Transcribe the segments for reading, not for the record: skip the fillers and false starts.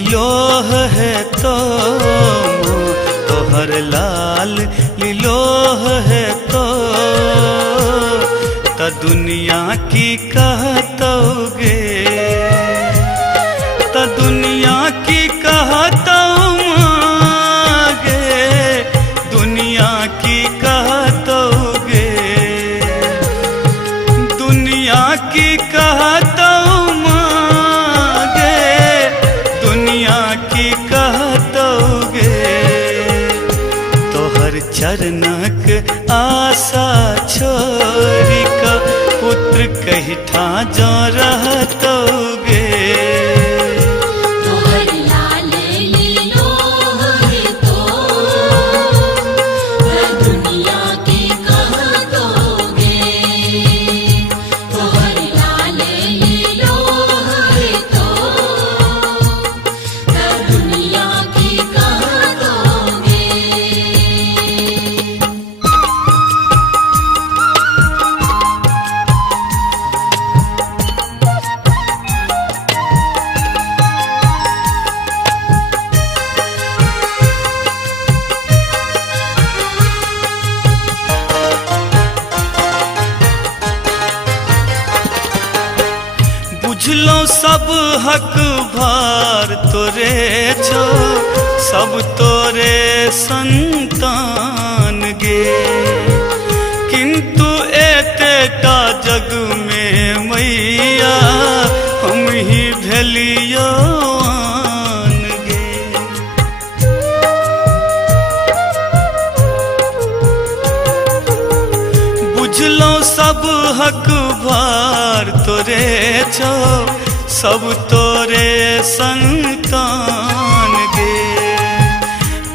लिलोह है तो तोहर लाल लिलोह है तो दुनिया की कहतोगे त दुनिया की कहतोगे दुनिया की कहतोगे दुनिया की कहतोगे दुनिया की कहतोगे तोहर चरणक आशा छोरी का पुत्र कही ठा जो रहतोगे तोहर लाल लिलोह है तो दुनिया की कहतोगे तोहर लाल लिलोह है तो दुनिया की कहतोगे। बुझलो सब हक भार तोरे छो सब तोरे संतान गे किंतु एतेटा जग में मैया हम ही भेलियो आन गे बुझलो सब हक भार तोरे छो सब तोरे संतान गे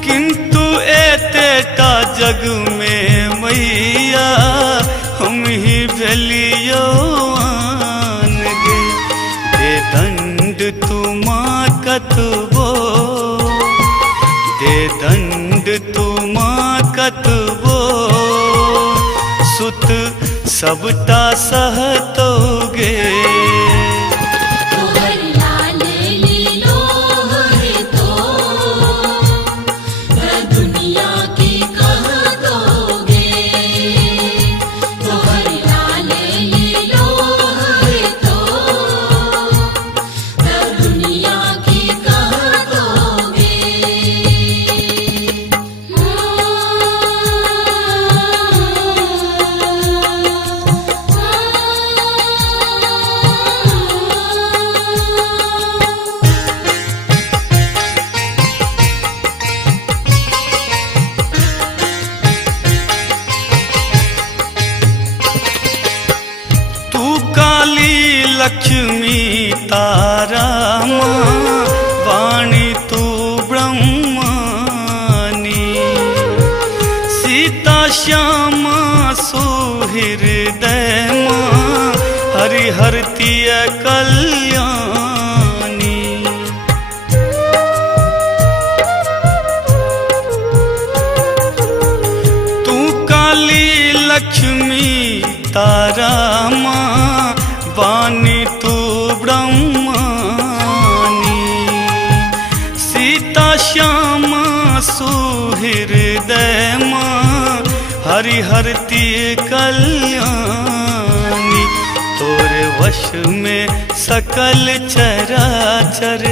किंतु एतेटा जग में मैया हम ही भेलियो आन गे दे दंड तुमा कतबो दे दंड तुमा कतबो सुत सबटा सहतोगे तोहर लाल लिलोह है तो दुनिया की कहतोगे तोहर लाल लिलोह है तो दुनिया की कहतोगे। लक्ष्मी तारा माँ वाणी तू ब्रह्मानी सीता श्यामा सुहृदय माँ हरिहरतीय कल्याणी तू काली लक्ष्मी तारा माँ वाणी तू ब्रह्मानी सीता श्यामा सुहृदय माँ हरिहरती कल्याणी तोरे वश में सकल चराचर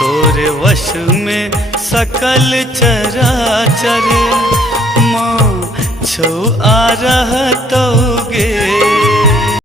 तोरे वश में सकल चराचर माँ छो आ रहतोगे।